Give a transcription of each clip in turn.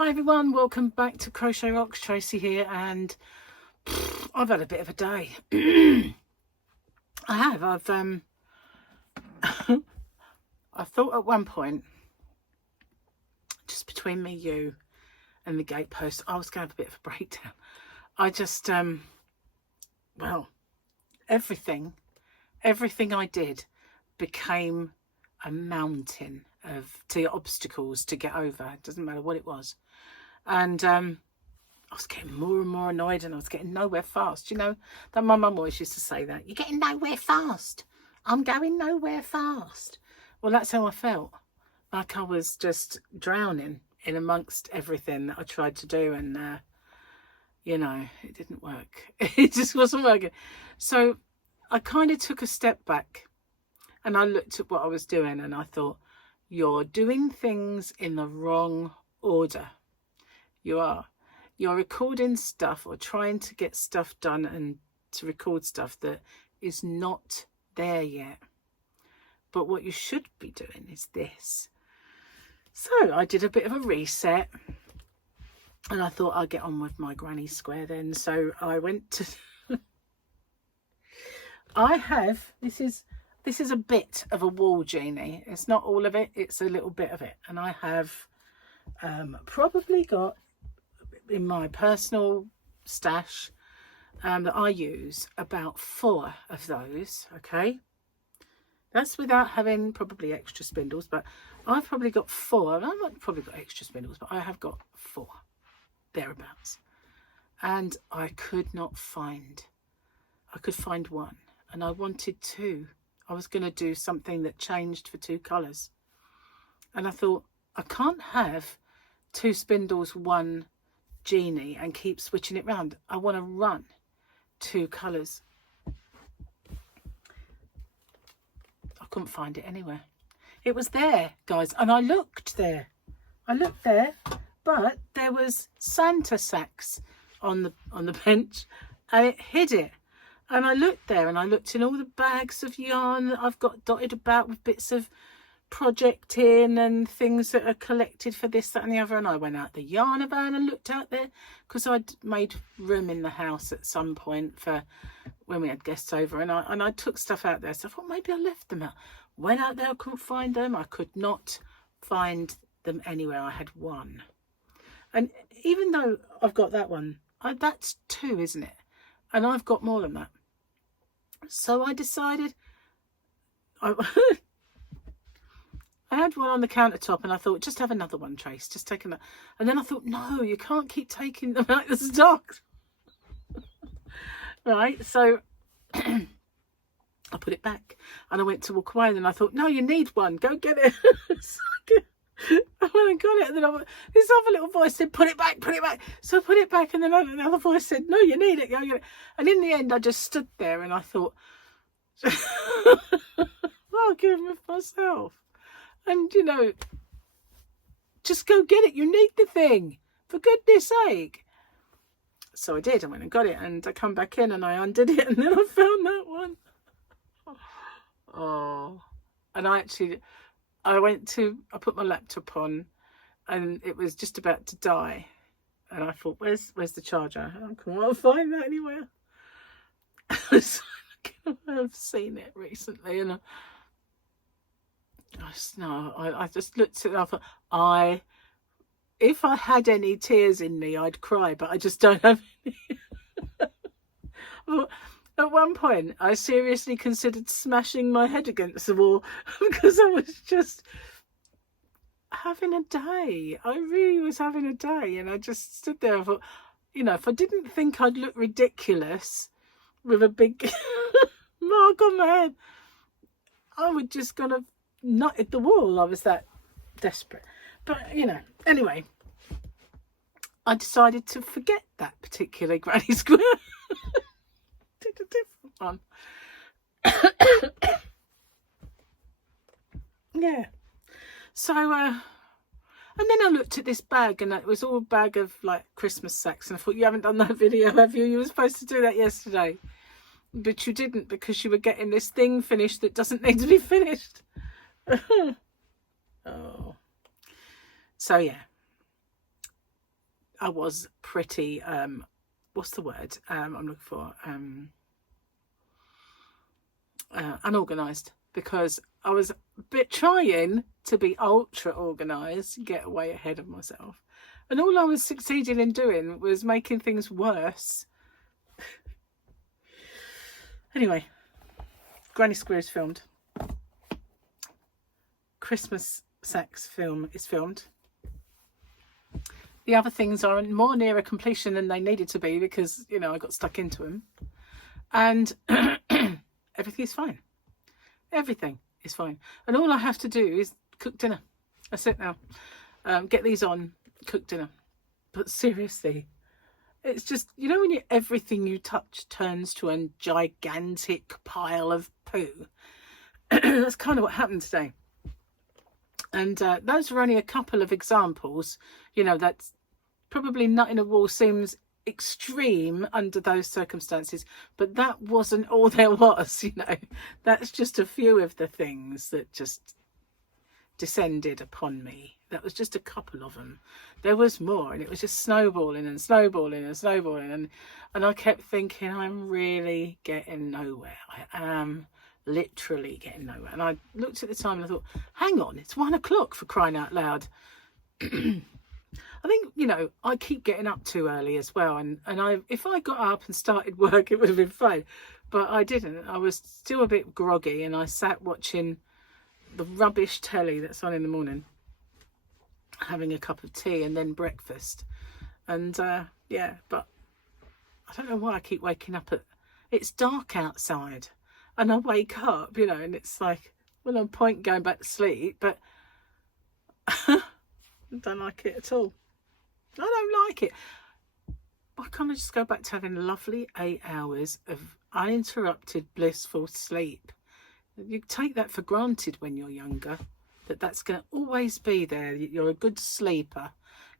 Hi everyone, welcome back to Crochet Rocks. Tracy here, and I've had a bit of a day. I've I thought at one point, just between me, you and the gatepost, I was going to have a bit of a breakdown. I just well, everything I did became a mountain of obstacles to get over. It doesn't matter what it was. And I was getting more and more annoyed, and I was getting nowhere fast. You know, that my mum always used to say that. You're getting nowhere fast. I'm going nowhere fast. Well, that's how I felt. Like I was just drowning in amongst everything that I tried to do. And, you know, it didn't work. It just wasn't working. So I kind of took a step back and I looked at what I was doing, and I thought, you're doing things in the wrong order. You're recording stuff or trying to get stuff done and to record stuff that is not there yet. But what you should be doing is this. So I did a bit of a reset, and I thought I'd get on with my granny square then. So I went to this is a bit of a wall genie. It's not all of it, it's a little bit of it. And I have probably got in my personal stash that I use about 4 of those. Okay, that's without having probably extra spindles, but I've probably got 4. I've probably got extra spindles, but I have got 4 thereabouts. And I could find 1, and I wanted 2. I was going to do something that changed for 2 colours. And I thought, I can't have 2 spindles, 1 genie and keep switching it round. I want to run 2 colours. I couldn't find it anywhere. It was there, guys, and I looked there. But there was Santa sacks on the bench, and it hid it. And I looked there, and I looked in all the bags of yarn that I've got dotted about with bits of project in and things that are collected for this, that and the other. And I went out the yarn van and looked out there, because I'd made room in the house at some point for when we had guests over, and I took stuff out there. So I thought maybe I left them out. Went out there, I couldn't find them. I could not find them anywhere. I had 1. And even though I've got that one, that's 2, isn't it? And I've got more than that. So I decided, I had one on the countertop, and I thought, just have another one, Trace, just take another. And then I thought, no, you can't keep taking them out of the stock. Right, so I put it back, and I went to walk away, and then I thought, no, you need one, go get it. I went and got it, and then this other little voice said, put it back. So I put it back, and then another voice said, no, you need it, go get it. And in the end, I just stood there, and I thought, I'll give with myself. And, you know, just go get it. You need the thing, for goodness sake. So I did. I went and got it, and I come back in, and I undid it, and then I found that one. Oh, and I put my laptop on, and it was just about to die, and I thought, where's the charger? I can't find that anywhere. So I've seen it recently, and I just looked at it, and I thought, if I had any tears in me, I'd cry, but I just don't have any. At one point, I seriously considered smashing my head against the wall, because I was just having a day. I really was having a day, and I just stood there and thought, you know, if I didn't think I'd look ridiculous with a big mark on my head, I would just kind of nutted the wall. I was that desperate. But, you know, anyway, I decided to forget that particular granny square. Did a different one. Yeah. So, and then I looked at this bag, and it was all a bag of like Christmas sacks, and I thought, you haven't done that video, have you? You were supposed to do that yesterday, but you didn't, because you were getting this thing finished that doesn't need to be finished. Oh. So yeah, I was pretty, what's the word I'm looking for? Unorganised, because I was a bit trying to be ultra organised, get way ahead of myself. And all I was succeeding in doing was making things worse. Anyway, Granny Square is filmed. Christmas sex film is filmed. The other things are more nearer completion than they needed to be because, you know, I got stuck into them. And everything is fine. Everything is fine. And all I have to do is cook dinner. That's it now. Get these on, cook dinner. But seriously, it's just, you know, when everything you touch turns to a gigantic pile of poo. That's kind of what happened today. And those are only a couple of examples. You know, that's probably nut in a wall seems extreme under those circumstances, but that wasn't all there was, you know. That's just a few of the things that just descended upon me. That was just a couple of them. There was more, and it was just snowballing and snowballing and snowballing, and I kept thinking, I'm really getting nowhere. I am literally getting nowhere. And I looked at the time and I thought, hang on, it's 1 o'clock, for crying out loud. I think, you know, I keep getting up too early as well, and if I got up and started work, it would have been fine, but I didn't. I was still a bit groggy, and I sat watching the rubbish telly that's on in the morning, having a cup of tea and then breakfast. And yeah, but I don't know why I keep waking up it's dark outside, and I wake up, you know, and it's like, well, no point going back to sleep, but I don't like it at all. I don't like it. Why can't I just go back to having lovely 8 hours of uninterrupted, blissful sleep? You take that for granted when you're younger, that's going to always be there. You're a good sleeper.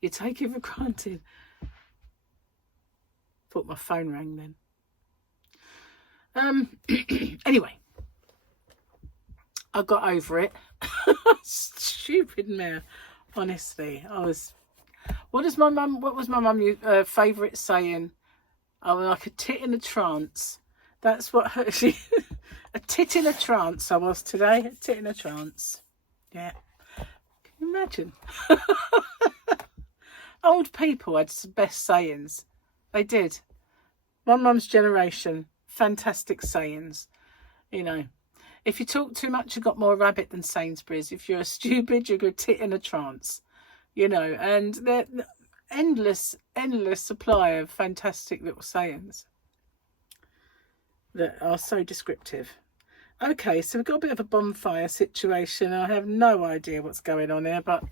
You take it for granted. Thought my phone rang then. Anyway, I got over it. Stupid mare. Honestly, I was. What was my mum's favourite saying? I was like a tit in a trance. That's what she. A tit in a trance I was today. A tit in a trance. Yeah. Can you imagine? Old people had some best sayings. They did. My mum's generation, fantastic sayings. You know, if you talk too much, you got more rabbit than Sainsbury's. If you're stupid, you're a tit in a trance. You know, and they're endless supply of fantastic little sayings that are so descriptive. Okay, so we've got a bit of a bonfire situation. I have no idea what's going on here, but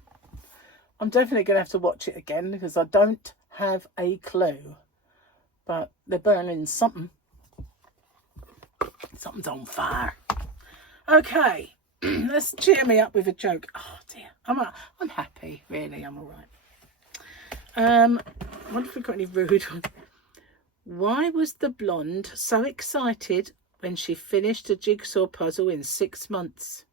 I'm definitely going to have to watch it again because I don't have a clue. But they're burning something. Something's on fire. Okay, let's cheer me up with a joke. Oh dear, I'm happy, really. I'm all right. I wonder if we've got any rude ones. Why was the blonde so excited when she finished a jigsaw puzzle in 6 months?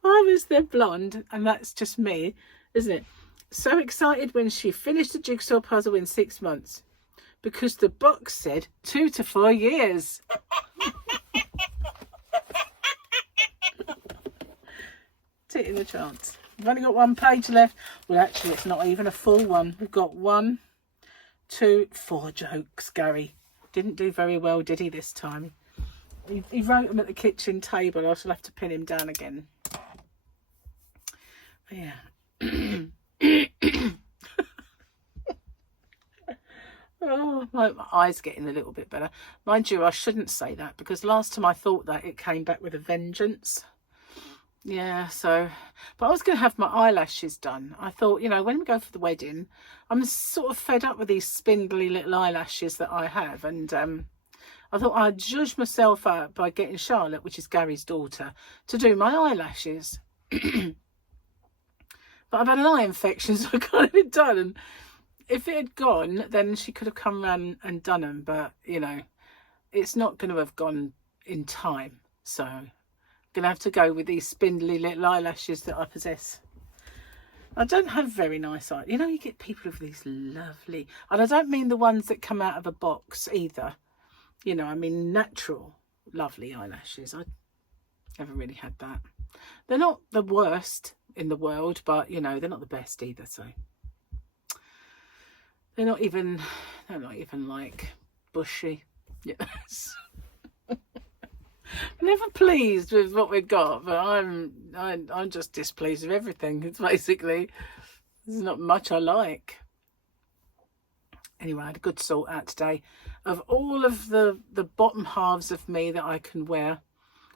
Why was the blonde, and that's just me, isn't it, so excited when she finished a jigsaw puzzle in 6 months? Because the box said 2 to 4 years. Tit in the chance. We've only got 1 page left. Well, actually, it's not even a full one. We've got 1, 2, 4 jokes. Gary didn't do very well, did he, this time? He wrote them at the kitchen table. I shall have to pin him down again. But yeah. Oh, my eye's getting a little bit better. Mind you, I shouldn't say that because last time I thought that, it came back with a vengeance. Yeah, so, but I was going to have my eyelashes done. I thought, you know, when we go for the wedding, I'm sort of fed up with these spindly little eyelashes that I have. And I thought I'd judge myself out by getting Charlotte, which is Gary's daughter, to do my eyelashes. But I've had an eye infection, so I can't have it done. And if it had gone, then she could have come round and done them. But, you know, it's not going to have gone in time. So Gonna have to go with these spindly little eyelashes that I possess. I don't have very nice eyes. You know, you get people with these lovely, and I don't mean the ones that come out of a box either. You know, I mean natural, lovely eyelashes. I haven't really had that. They're not the worst in the world, but you know, they're not the best either. So they're not even like bushy. Yes. Never pleased with what we've got, but I'm just displeased with everything. It's basically, there's not much I like. Anyway, I had a good sort out today of all of the bottom halves of me that I can wear,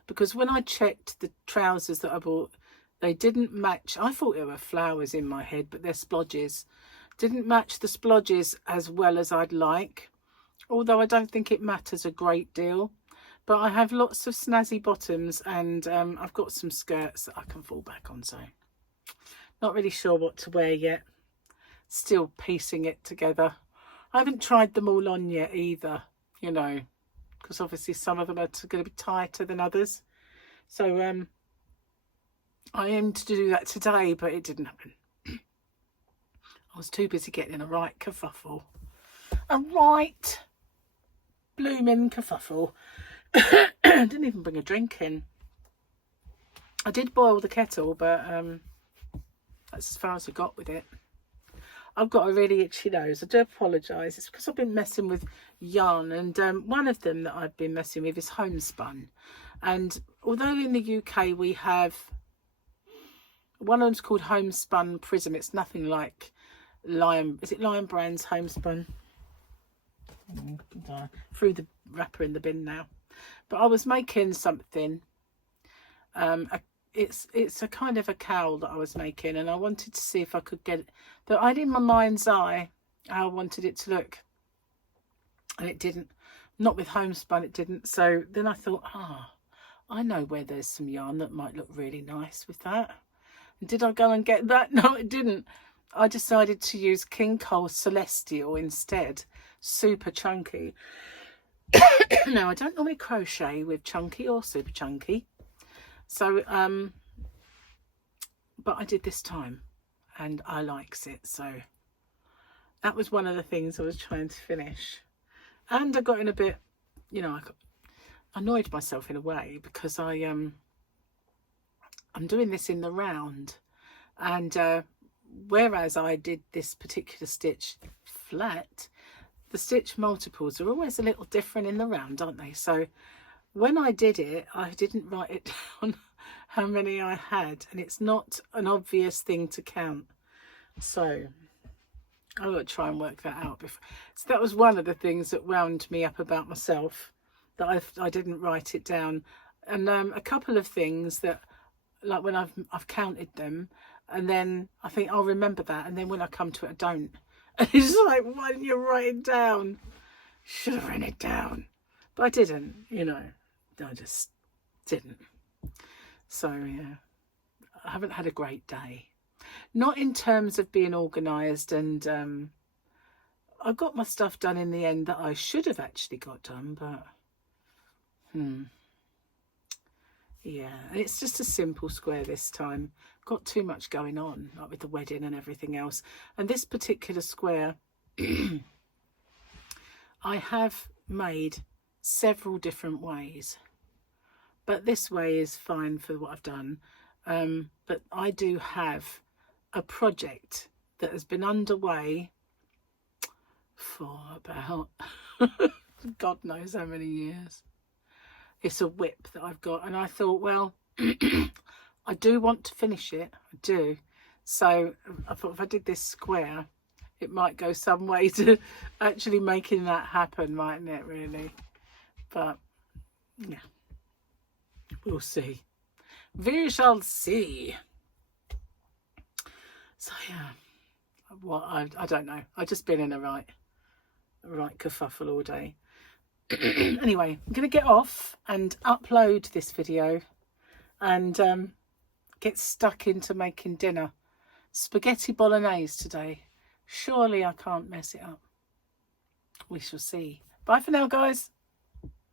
because when I checked the trousers that I bought, they didn't match. I thought there were flowers in my head, but they're splodges. Didn't match the splodges as well as I'd like, although I don't think it matters a great deal. But I have lots of snazzy bottoms, and I've got some skirts that I can fall back on, so not really sure what to wear yet. Still piecing it together. I haven't tried them all on yet either, you know, because obviously some of them are going to be tighter than others. So I aimed to do that today, but it didn't happen. I was too busy getting a right kerfuffle. A right blooming kerfuffle. Didn't even bring a drink in. I did boil the kettle, but that's as far as I got with it. I've got a really itchy nose. I do apologise. It's because I've been messing with yarn, and one of them that I've been messing with is homespun. And although in the UK we have one of them's called homespun prism, it's nothing like Lion. Is it Lion Brand's homespun? Threw the wrapper in the bin now. But I was making something. It's a kind of a cowl that I was making, and I wanted to see if I could get it. That I had in my mind's eye how I wanted it to look, and it didn't. Not with homespun, it didn't. So then I thought, I know where there's some yarn that might look really nice with that. And did I go and get that? No, it didn't. I decided to use King Cole Celestial instead. Super chunky. Now, I don't normally crochet with chunky or super chunky. So, but I did this time, and I likes it. So that was one of the things I was trying to finish. And I got in a bit, you know, I annoyed myself in a way, because I'm doing this in the round, and whereas I did this particular stitch flat, the stitch multiples are always a little different in the round, aren't they? So when I did it, I didn't write it down how many I had, and it's not an obvious thing to count. So I will try and work that out. So that was one of the things that wound me up about myself, that I didn't write it down. And a couple of things that, like when I've counted them, and then I think I'll remember that, and then when I come to it, I don't. And it's like, why didn't you write it down? Should have written it down. But I didn't, you know. I just didn't. So, yeah. I haven't had a great day. Not in terms of being organised, and I got my stuff done in the end that I should have actually got done, but yeah, and it's just a simple square this time. Got too much going on, like with the wedding and everything else. And this particular square I have made several different ways, but this way is fine for what I've done. But I do have a project that has been underway for about God knows how many years. It's a whip that I've got, and I thought, well, I do want to finish it. I do. So I thought if I did this square, it might go some way to actually making that happen, mightn't it, really? But yeah, we'll see. We shall see. So yeah, well, I don't know. I've just been in a right kerfuffle all day. Anyway, I'm going to get off and upload this video, and get stuck into making dinner. Spaghetti bolognese today. Surely I can't mess it up. We shall see. Bye for now, guys.